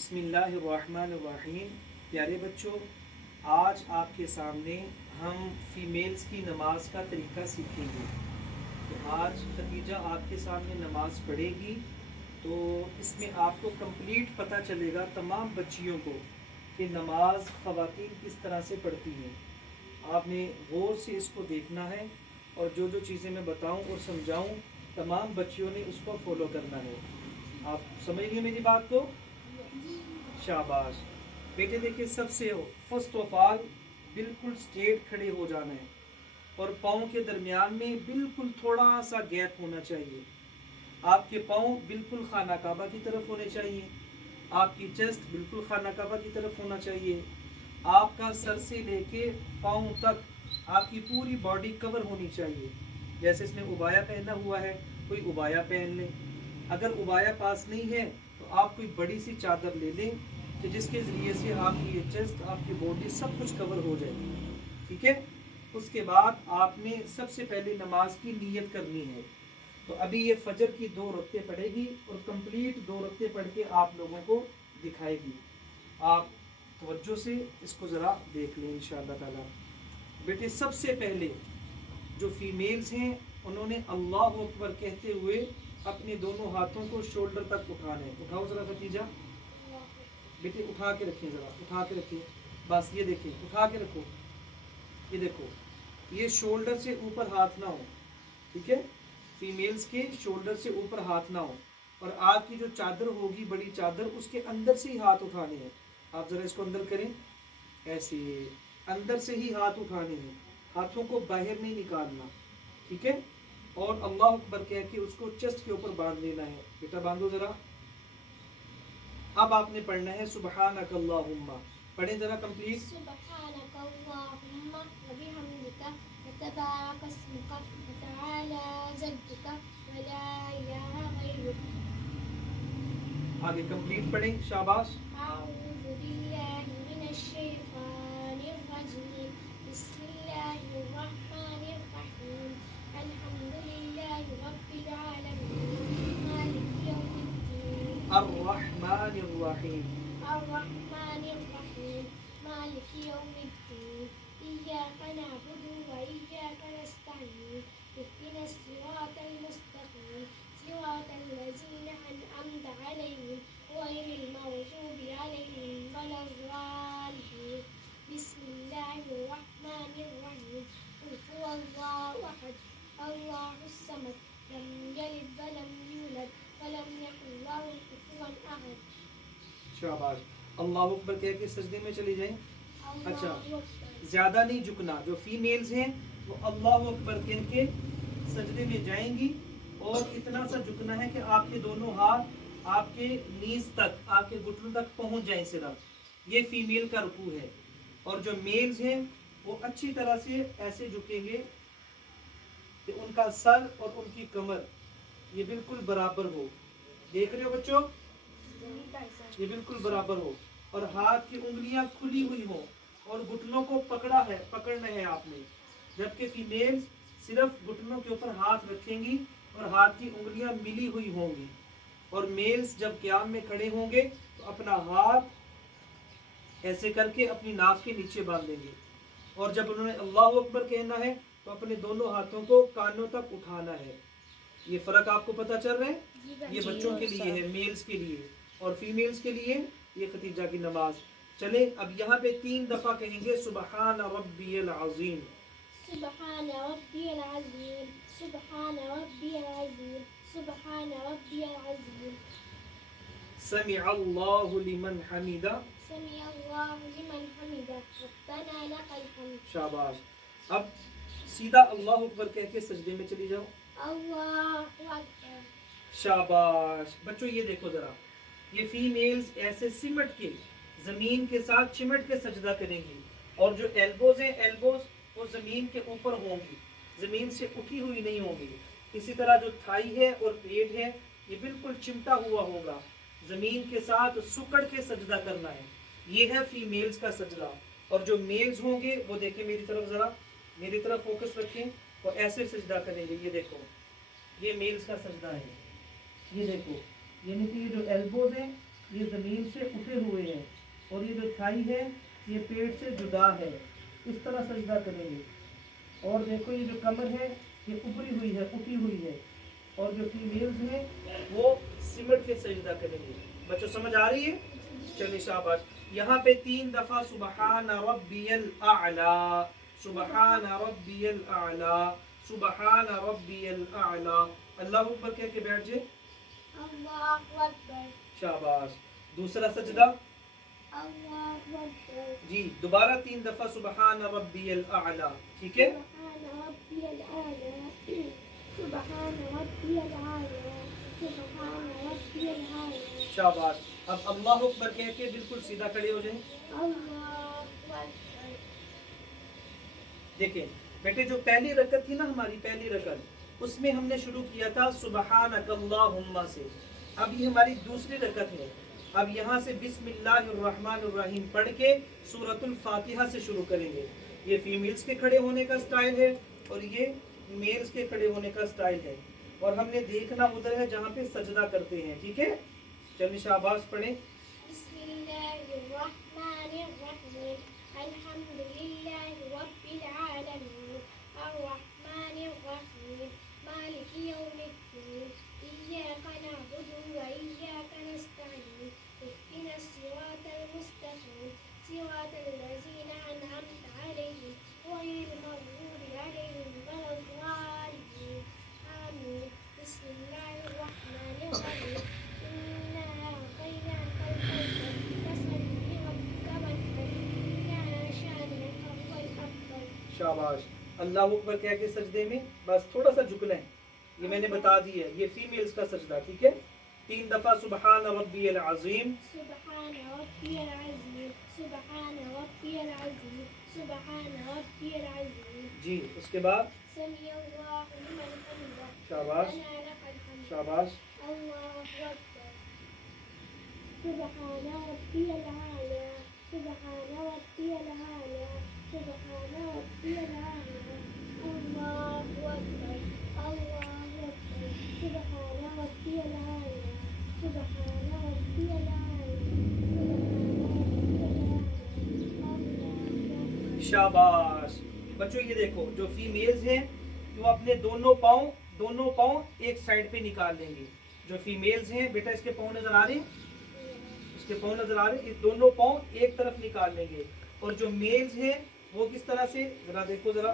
بسم اللہ الرحمن الرحیم۔ پیارے بچوں، آج آپ کے سامنے ہم فیمیلز کی نماز کا طریقہ سیکھیں گے۔ تو آج ختیجہ آپ کے سامنے نماز پڑھے گی، تو اس میں آپ کو کمپلیٹ پتہ چلے گا تمام بچیوں کو کہ نماز خواتین کس طرح سے پڑھتی ہیں۔ آپ نے غور سے اس کو دیکھنا ہے، اور جو چیزیں میں بتاؤں اور سمجھاؤں تمام بچیوں نے اس کو فالو کرنا ہے۔ آپ سمجھ گئے میری بات کو؟ شاباش بیٹے۔ دیکھیں، سب سے فرسٹ آف آل بالکل اسٹریٹ کھڑے ہو جانا ہے، اور پاؤں کے درمیان میں بالکل تھوڑا سا گیپ ہونا چاہیے۔ آپ کے پاؤں بالکل خانہ کعبہ کی طرف ہونے چاہیے، آپ کی چیسٹ بالکل خانہ کعبہ کی طرف ہونا چاہیے، آپ کا سر سے لے کے پاؤں تک آپ کی پوری باڈی کور ہونی چاہیے۔ جیسے اس نے عبایا پہنا ہوا ہے، کوئی عبایا پہن لیں۔ اگر عبایا پاس نہیں ہے تو آپ کوئی بڑی سی چادر لے لیں کہ جس کے ذریعے سے آپ کی یہ چیسٹ، آپ کی باڈی سب کچھ کور ہو جائے، ٹھیک ہے؟ اس کے بعد آپ نے سب سے پہلے نماز کی نیت کرنی ہے۔ تو ابھی یہ فجر کی 2 رکعتیں پڑھے گی، اور کمپلیٹ 2 رکعتیں پڑھ کے آپ لوگوں کو دکھائے گی۔ آپ توجہ سے اس کو ذرا دیکھ لیں انشاءاللہ تعالی۔ بیٹے، سب سے پہلے جو فیمیلز ہیں انہوں نے اللہ اکبر کہتے ہوئے اپنے دونوں ہاتھوں کو شولڈر تک اٹھانا ہے۔ اٹھاؤ ذرا ختیجہ، بیٹے اٹھا کے رکھیں، ذرا اٹھا کے رکھیں، بس یہ دیکھیں، اٹھا کے رکھو۔ یہ دیکھو، یہ شولڈر سے اوپر ہاتھ نہ ہو، ٹھیک ہے؟ فیمیلز کے شولڈر سے اوپر ہاتھ نہ ہو، اور آپ کی جو چادر ہوگی، بڑی چادر، اس کے اندر سے ہی ہاتھ اٹھانے ہیں۔ آپ ذرا اس کو اندر کریں، ایسے اندر سے ہی ہاتھ اٹھانے ہیں، ہاتھوں کو باہر نہیں نکالنا، ٹھیک ہے؟ اور اللہ اکبر کہہ کے اس کو چیسٹ کے اوپر باندھ لینا ہے۔ بیٹا باندھو ذرا۔ اب آپ نے پڑھنا ہے سبحانک اللہم، پڑھیں ذرا کمپلیٹ۔ سبحانك اللهم وبحمدك وتبارك اسمك وتعالى جدك ولا إله غيرك۔ آگے کمپلیٹ پڑھیں، شاباش۔ أعوذ بالله من الشيطان الرجيم، بسم الله الرحمن الرحيم، الحمد لله رب العالمين، مالك يوم الدين، الرحمن الرحیم۔ الرحمن الرحيم، مالك يوم الدين، إياك نعبد وإياك نستعين، اهدنا الصراط المستقيم، صراط الذين أنعمت عليهم غير المغضوب عليهم ولا الضالين، بسم الله الرحمن الرحيم، قل هو الله أحد الله الصمد لم يلد ولم يولد ولم يكن له كفوا أحد۔ شاباش۔ اللہ اکبر کہہ کے سجدے میں چلی جائیں۔ اچھا، اللہ اکبر۔ زیادہ نہیں جھکنا، جو فیمیلز ہیں وہ اللہ اکبر کہہ کے سجدے میں جائیں گی، اور اتنا سا جھکنا ہے کہ آپ کے دونوں ہاتھ آپ کے نیز تک، آپ کے گھٹنوں تک پہنچ جائیں صرف۔ یہ فیمیل کا رکوع ہے۔ اور جو میلز ہیں وہ اچھی طرح سے ایسے جھکیں گے کہ ان کا سر اور ان کی کمر یہ بالکل برابر ہو۔ دیکھ رہے ہو بچوں؟ یہ بالکل برابر ہو، اور ہاتھ کی انگلیاں کھلی ہوئی ہوں، اور گھٹنوں کو پکڑنا ہے آپ نے۔ جبکہ فیمیلز صرف گھٹنوں کے اوپر ہاتھ رکھیں گی اور ہاتھ کی انگلیاں ملی ہوئی ہوں گی، اور میلز جب قیام میں کھڑے ہوں گے تو اپنا ہاتھ ایسے کر کے اپنی ناف کے نیچے باندھیں گے، اور جب انہوں نے اللہ اکبر کہنا ہے تو اپنے دونوں ہاتھوں کو کانوں تک اٹھانا ہے۔ یہ فرق آپ کو پتہ چل رہا ہے؟ یہ بچوں کے لیے ہے، میلز کے لیے، اور فیمیلز کے لیے یہ ختیجہ کی نماز۔ چلیں اب یہاں پہ 3 دفعہ کہیں گے سبحان ربی العظیم۔ سبحان ربي العظيم، سبحان ربي العظيم، سبحان ربي العظيم، سمع اللہ لمن حمیدہ۔ سمع الله لمن حمده، ربنا لك الحمد۔ شاباش۔ اب سیدھا اللہ اکبر کہہ کے سجدے میں چلی جاؤ۔ اللہ اکبر۔ شاباش۔ بچوں یہ دیکھو ذرا، یہ فیمیلز ایسے سمٹ کے زمین کے ساتھ چمٹ کے سجدہ کریں گی، اور جو ایلبوز ہیں، ایلبوز وہ زمین کے اوپر ہوں گی، زمین سے اٹھی ہوئی نہیں ہوں گی۔ اسی طرح جو تھائی ہے اور پیٹ ہے یہ بالکل چمٹا ہوا ہوگا، زمین کے ساتھ سکڑ کے سجدہ کرنا ہے۔ یہ ہے فیمیلز کا سجدہ۔ اور جو میلز ہوں گے وہ دیکھیں میری طرف، ذرا میری طرف فوکس رکھیں، وہ ایسے سجدہ کریں گے۔ یہ دیکھو، یہ میلز کا سجدہ ہے۔ یہ دیکھو، یعنی کہ یہ جو ایلبوز ہیں یہ زمین سے اٹھے اور یہ جو تھائی ہے یہ پیٹ سے جدا ہے، اس طرح سجدہ کریں گے. اور دیکھو یہ جو کمر ہے یہ اوپری ہوئی ہے، اٹھی ہوئی ہے. اور جو فیمیلز ہیں وہ سمٹ کے سجدہ کریں گے. بچوں سمجھ آ رہی ہے؟ چلیے شاباش. یہاں پہ 3 دفعہ سبحان ربی الاعلی، سبحان ربی الاعلی، سبحان ربی الاعلی. اللہ اکبر کہہ کے بیٹھ جائے. اللہ اکبر. شاباش. دوسرا سجدہ اللہ اکبر. جی دوبارہ 3 دفعہ سبحان ربی الاعلی. ٹھیک ہے. سبحان ربی الاعلی، سبحان ربی الاعلی، سبحان ربی الاعلی. شاباش. اب اللہ اکبر کہہ کے بالکل سیدھا کھڑے ہو جائیں. اللہ اکبر. دیکھیں بیٹے جو پہلی رکعت تھی نا ہماری پہلی رکعت، اس میں ہم نے شروع کیا تھا سبحانک اللہم سے. اب یہ ہماری دوسری رکعت ہے. اب یہاں سے بسم اللہ الرحمن الرحیم پڑھ کے سورۃ الفاتحہ سے شروع کریں گے. یہ فیمیلز کے کھڑے ہونے کا سٹائل ہے اور یہ میلز کے کھڑے ہونے کا سٹائل ہے. اور ہم نے دیکھنا ادھر ہے جہاں پہ سجدہ کرتے ہیں. ٹھیک ہے. چلیے شاباش پڑھیں. بسم اللہ الرحمن الرحیم، الحمد للہ رب العالمین، الرحمن الرحیم، مالک یوم الدین، ایاک نعبد و ایاک نستعین، اهدنا الصراط المستقیم، صراط الذین انعمت علیہم غیر المغضوب علیہم ولا الضالین. آمین. بسم اللہ الرحمن الرحیم، إنا أعطيناك الكوثر فصل لربك وانحر، إن شانئك هو الأبتر. شاباش. اللہ اکبر کہہ کے سجدے میں بس تھوڑا سا جھک لیں. یہ میں نے بتا دی ہے، یہ فیمیلز کا سجدہ. ٹھیک ہے. 3 دفعہ سبحان ربی العظیم، سبحان ربي العظيم، سبحان ربي العظيم، سبحان ربي العظيم. جی اس کے بعد سمع الله لمن حمده، شاباش ربنا لك الحمد. شاباش. الله أكبر. سبحان ربي الأعلى، سبحان ربي الأعلى، سبحان ربي الأعلى. الله أكبر. الله أكبر. سبحان ربي الأعلى، سبحان ربي الأعلى، سبحان ربي الأعلى. الله أكبر. شاباش. بچوں یہ دیکھو جو فیمیلز ہیں وہ اپنے دونوں پاؤں ایک سائڈ پہ نکال لیں گے. جو فیمیلز ہیں بیٹا اس کے پاؤں نظر آ رہے ہیں، اس کے پاؤں نظر آ رہے ہیں. یہ دونوں پاؤں ایک طرف نکال لیں گے. اور جو میلز ہیں وہ کس طرح سے، ذرا دیکھو، ذرا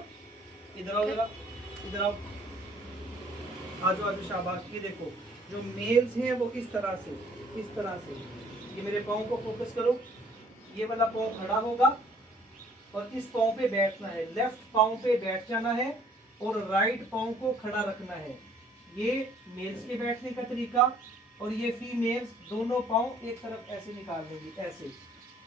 ادھر آؤ، ذرا ادھر آؤ، آ جاؤ. شاباش. یہ دیکھو جو میلز ہیں وہ اس طرح سے، اس طرح سے. یہ میرے پاؤں کو فوکس کرو. یہ والا پاؤں کھڑا ہوگا اور اس پاؤں پہ بیٹھنا ہے. لیفٹ پاؤں پہ بیٹھ جانا ہے اور رائٹ پاؤں کو کھڑا رکھنا ہے. یہ میلز کے بیٹھنے کا طریقہ. اور یہ فیمیلز دونوں پاؤں ایک طرف ایسے نکال لیں گے، ایسے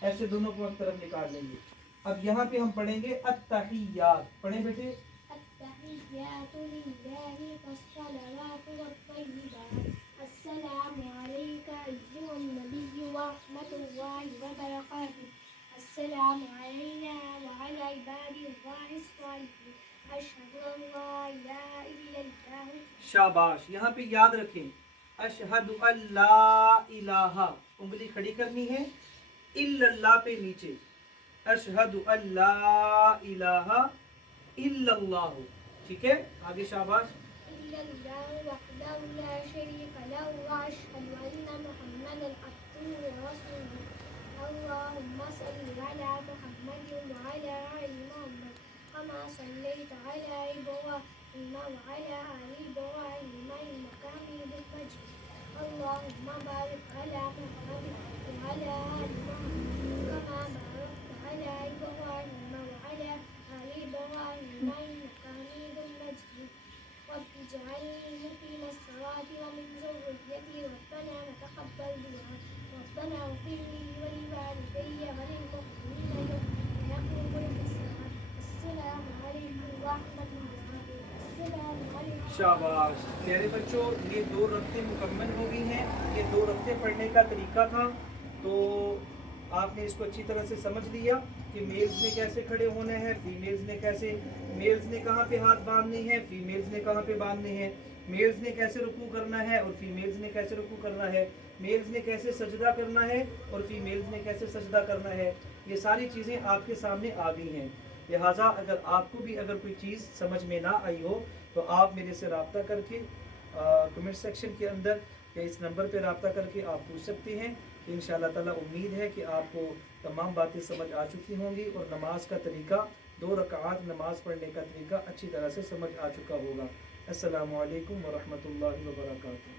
ایسے دونوں پاؤں ایک طرف نکال لیں گے. اب یہاں پہ ہم پڑھیں گے التحیات. پڑھیں بیٹے. التحيات لله والصلوات والطيبات، السلام عليك أيها النبي ورحمة الله وبركاته، السلام علينا وعلى عباد الله الصالحين، أشهد أن لا إله إلا الله. شاباش. یہاں پہ یاد رکھیں اشہد ان لا الہ، انگلی کھڑی کرنی ہے، الا اللہ پہ نیچے. اشہد ان لا الہ الا اللہ. ٹھیک ہے. آگے شاباش. إلا الله وحده لا شريك له وأشهد أن محمدا عبده ورسوله. اللهم صل على محمد وعلى آل محمد كما صليت على إبراهيم وعلى آل إبراهيم إنك حميد مجيد. اللهم بارك على محمد وعلى آل محمد كما باركت على إبراهيم وعلى آل إبراهيم إنك حميد مجيد. رب اجعلني مقيم الصلاة ومن ذريتي ربنا وتقبل دعاء ربنا اغفر لي ولوالدي وللمؤمنين يوم يقوم الحساب. السلام عليكم ورحمة الله. السلام عليكم. شاباش. پیارے بچوں یہ 2 رکعتیں مکمل ہو گئی ہیں. یہ 2 رکعتیں پڑھنے کا طریقہ تھا. تو آپ نے اس کو اچھی طرح سے سمجھ لیا کہ میلز نے کیسے کھڑے ہونا ہے، فیمیلز نے کیسے، میلز نے کہاں پہ ہاتھ باندھنے ہیں، فیمیلز نے کہاں پہ باندھنے ہیں، میلز نے کیسے رکوع کرنا ہے اور فیمیلز نے کیسے رکوع کرنا ہے. میلز نے کیسے سجدہ کرنا ہے اور فیمیلز نے کیسے سجدہ کرنا ہے، یہ ساری چیزیں آپ کے سامنے آ گئی ہیں۔ لہٰذا اگر آپ کو بھی اگر کوئی چیز سمجھ میں نہ آئی ہو تو آپ میرے سے رابطہ کر کے کمنٹ سیکشن کے اندر یا اس نمبر پہ رابطہ کر کے آپ پوچھ سکتے ہیں کہ انشاءاللہ تعالیٰ امید ہے کہ آپ کو تمام باتیں سمجھ آ چکی ہوں گی اور نماز کا طریقہ 2 رکعات نماز پڑھنے کا طریقہ اچھی طرح سے سمجھ آ چکا ہوگا۔ السلام علیکم ورحمۃ اللہ وبرکاتہ۔